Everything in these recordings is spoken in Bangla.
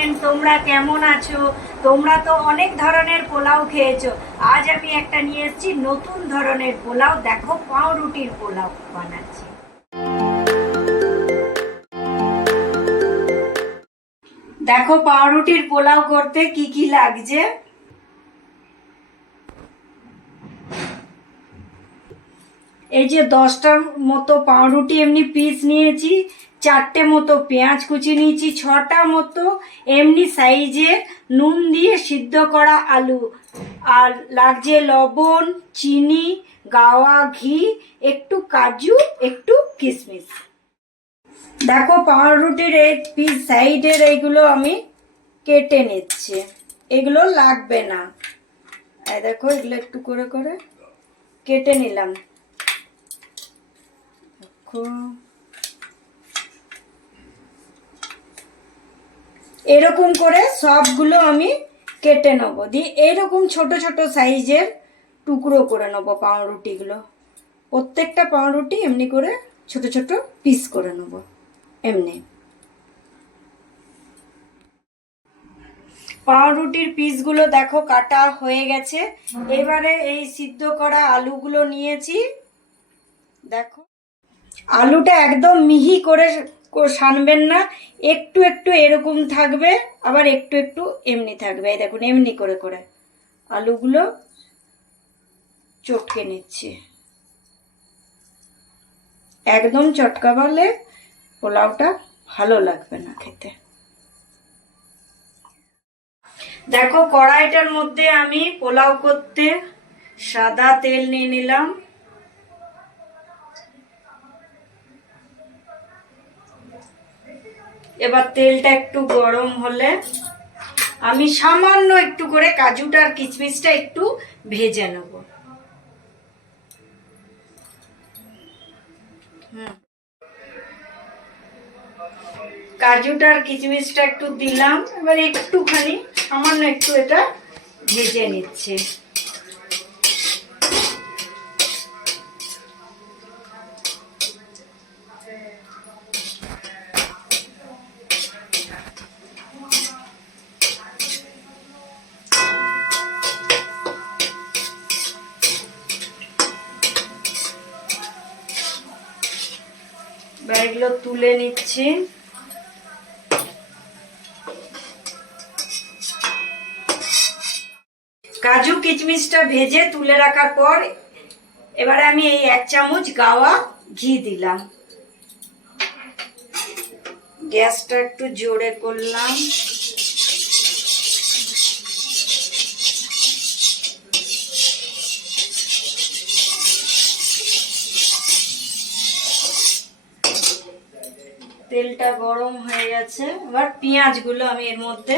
ফ্রেন্ড, তোমরা কেমন আছো? তোমরা তো অনেক ধরনের পোলাও খেয়েছো। আজ আমি একটা নিয়ে এসেছি নতুন ধরনের পোলাও। দেখো, পাউরুটির পোলাও বানাচ্ছি। দেখো পাউরুটির পোলাও করতে কি কি লাগছে। এই যে 10টার মতো পাউরুটি এমনি পিস নিয়েছি, 4টে মতো পেঁয়াজ কুচি নিয়েছি, 6টা মতো এমনি সাইজের নুন দিয়ে সিদ্ধ করা আলু, আর লাগছে লবণ, চিনি, গাওয়া ঘি, একটু কাজু, একটু কিশমিশ। দেখো পাউরুটির এই পিস সাইডের এইগুলো আমি কেটে নিচ্ছি, এগুলো লাগবে না। এই দেখো এগুলো একটু করে করে কেটে নিলাম। এরকম করে সবগুলো আমি কেটে নেব, দিয়ে এরকম ছোট ছোট সাইজের টুকরো করে নেব পাউরুটিগুলো। প্রত্যেকটা পাউরুটি এমনি করে ছোট ছোট পিস করে নেব। এমনি পাউরুটির পিসগুলো দেখো কাটা হয়ে গেছে। এবারে এই সিদ্ধ করা আলুগুলো নিয়েছি। দেখো আলুটা একদম মিহি করে সানবেন না, একটু একটু এরকম থাকবে, আবার একটু একটু এমনি থাকবে। এই দেখুন এমনি করে করে আলুগুলো চটকে নিচ্ছি। একদম চটকা বলে পোলাওটা ভালো লাগবে না খেতে। দেখো কড়াইটার মধ্যে আমি পোলাও করতে সাদা তেল নিয়ে নিলাম। এবার তেলটা একটু গরম হলে আমি সামান্য একটু করে কাজুটা আর কিশমিশটা একটু ভেজে নেব। কাজুটা আর কিশমিশটা একটু দিলাম, এবার একটুখানি সামান্য একটু এটা ভেজে নিচ্ছে। এগুলো তুলে নিচ্ছি। কাজু কিশমিশটা ভেজে তুলে রাখার পর এবারে আমি এই 1 চামচ গাওয়া ঘি দিলাম। গ্যাসটা একটু জোরে করলাম। তেলটা গরম হয়ে গেছে, এবার পেঁয়াজগুলো আমি এর মধ্যে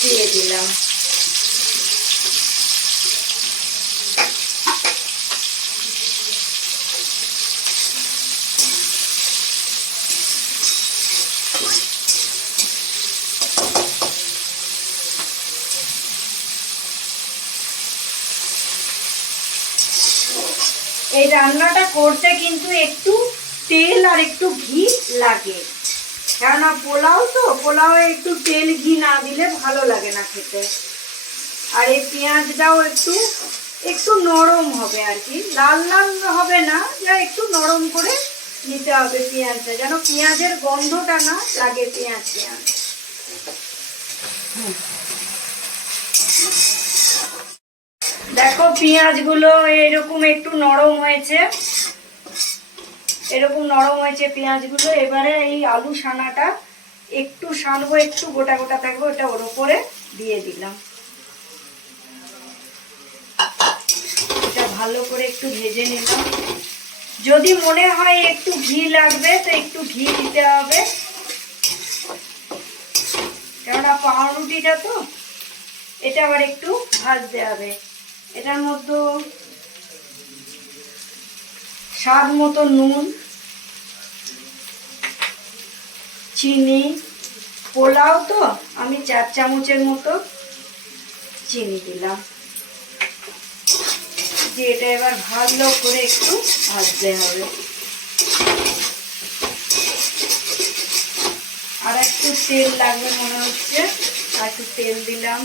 দিয়ে দিলাম। এই রান্নাটা করতে কিন্তু একটু তেল আর একটু ঘি লাগে, কেননা পোলাও তো, পোলাওয়ে একটু তেল ঘি না দিলে ভালো লাগে না খেতে। আর এই পেঁয়াজটাও একটু একটু নরম হবে আর কি, লাল লাল হবে না, যা একটু নরম করে নিতে হবে পেঁয়াজটা, যেন পেঁয়াজের গন্ধটা না লাগে পেঁয়াজ। দেখো পেঁয়াজগুলো এরকম একটু নরম হয়েছে, এরকম নরম হয়েছে পেঁয়াজগুলো। এবারে এই আলু সানাটা একটু সানবো, একটু গোটা গোটা থাকবে, ওটা ওর উপরে দিয়ে দিলাম। এটা ভালো করে একটু ভেজে নিলাম। যদি মনে হয় একটু ঘি লাগবে তো একটু ঘি দিতে হবে, কেননা পাউরুটিটা তো, এটা আবার একটু ভাজতে হবে। এটার মধ্যে স্বাদ মতো নুন, চিনি, পোলাও তো আমি 4 চামচের মতো চিনি দিলাম, দিয়ে এটা এবার ভালো করে একটু ভাজতে হবে। আর একটু একটু তেল লাগবে মনে হচ্ছে, আর একটু তেল দিলাম।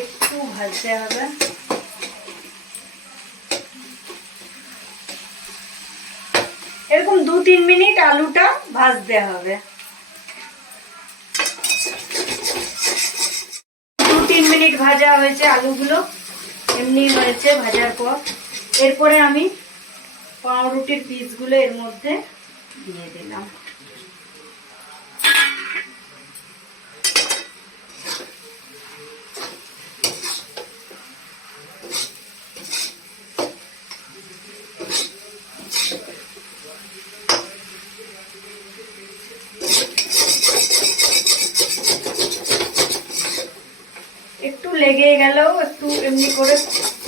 একটু ভাজতে হবে। এরকম 2-3 মিনিট আলুটা ভাজতে হবে। 2-3 মিনিট ভাজা হয়েছে, আলুগুলো এমনি হয়েছে ভাজার পর। এরপরে আমি পাউরুটির পিসগুলো এর মধ্যে দিয়ে দিলাম। একটু লেগে গেলেও একটু এমনি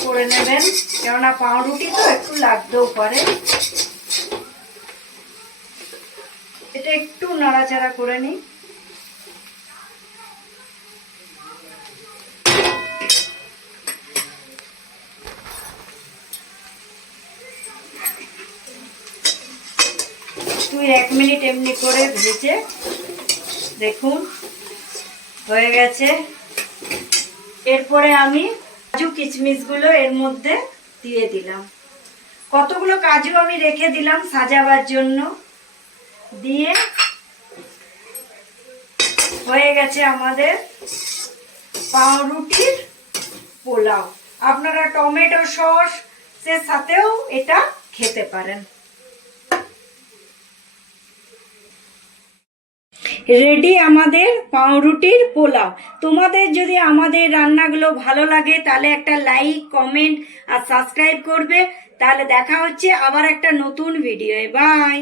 করে নেবেন, কেননা পাউরুটি তো একটু লাগতেও পারে। এটা একটু নাড়াচাড়া করে নিই। তুই 1 মিনিট এমনি করে ভেজে দেখুন হয়ে গেছে। এরপরে আমি কাজু কিশমিশগুলো এর মধ্যে দিয়ে দিলাম। কতগুলো কাজু আমি রেখে দিলাম সাজাবার জন্য। দিয়ে হয়ে গেছে আমাদের পাউরুটির পোলাও। আপনারা টমেটো সসের সাথেও এটা খেতে পারেন। রেডি আমাদের পাউরুটির পোলাও। তোমাদের যদি আমাদের রান্নাগুলো ভালো লাগে তাহলে একটা লাইক, কমেন্ট আর সাবস্ক্রাইব করবে। তাহলে দেখা হচ্ছে আবার একটা নতুন ভিডিওয়ে। বাই।